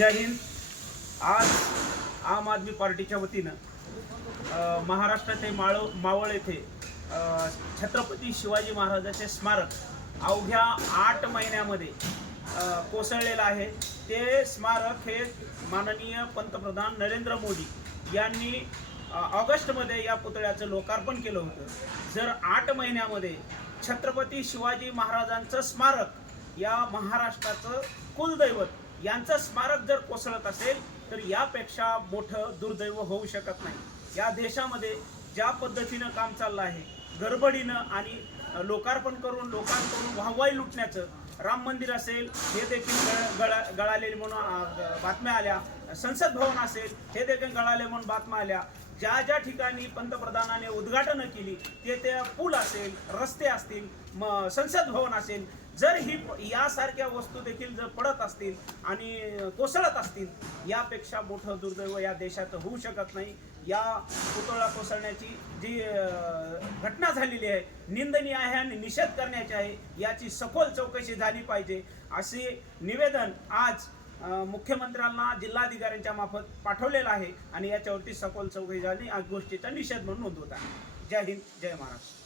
जय हिंद. आज आम आदमी पार्टीच्या वतीनं महाराष्ट्राचे माळ मावळ येथे छत्रपती शिवाजी महाराजाचे स्मारक अवघ्या आठ महिन्यामध्ये कोसळलेलं आहे. ते स्मारक हे माननीय पंतप्रधान नरेंद्र मोदी यांनी ऑगस्टमध्ये या पुतळ्याचं लोकार्पण केलं होतं. जर आठ महिन्यामध्ये छत्रपती शिवाजी महाराजांचं स्मारक या महाराष्ट्राचं कुलदैवत यांचं स्मारक जर कोसळत असेल तर यापेक्षा मोठं दुर्दैव होऊ शकत नाही. या देशामध्ये ज्या पद्धतीनं काम चाललं आहे गडबडीनं आणि लोकार्पण करून लोकांकडून वाहवाई लुटण्याचं राम मंदिर असेल हे देखील गळ गळा गळालेले म्हणून बातम्या आल्या. संसद भवन असेल हे देखील गळाले म्हणून बातम्या आल्या. ज्या ज्या ठिकाणी पंतप्रधानाने उद्घाटनं केली ते ते पूल असेल रस्ते असतील म संसद भवन असेल जर ही यासारख्या वस्तू देखील जर पडत असतील आणि कोसळत असतील यापेक्षा मोठं दुर्दैव या देशात होऊ शकत नाही. या पुतळा कोसळण्याची जी घटना झालेली आहे निंदनीय आहे आणि निषेध करण्याची आहे याची सखोल चौकशी झाली पाहिजे. असे निवेदन आज मुख्यमंत्र्यांना जिल्हाधिकाऱ्यांच्या मार्फत पाठवलेलं आहे आणि याच्यावरती सखोल चौकशी झाली. आज गोष्टीचा निषेध म्हणून नोंदवत आहे. जय हिंद जय महाराष्ट्र.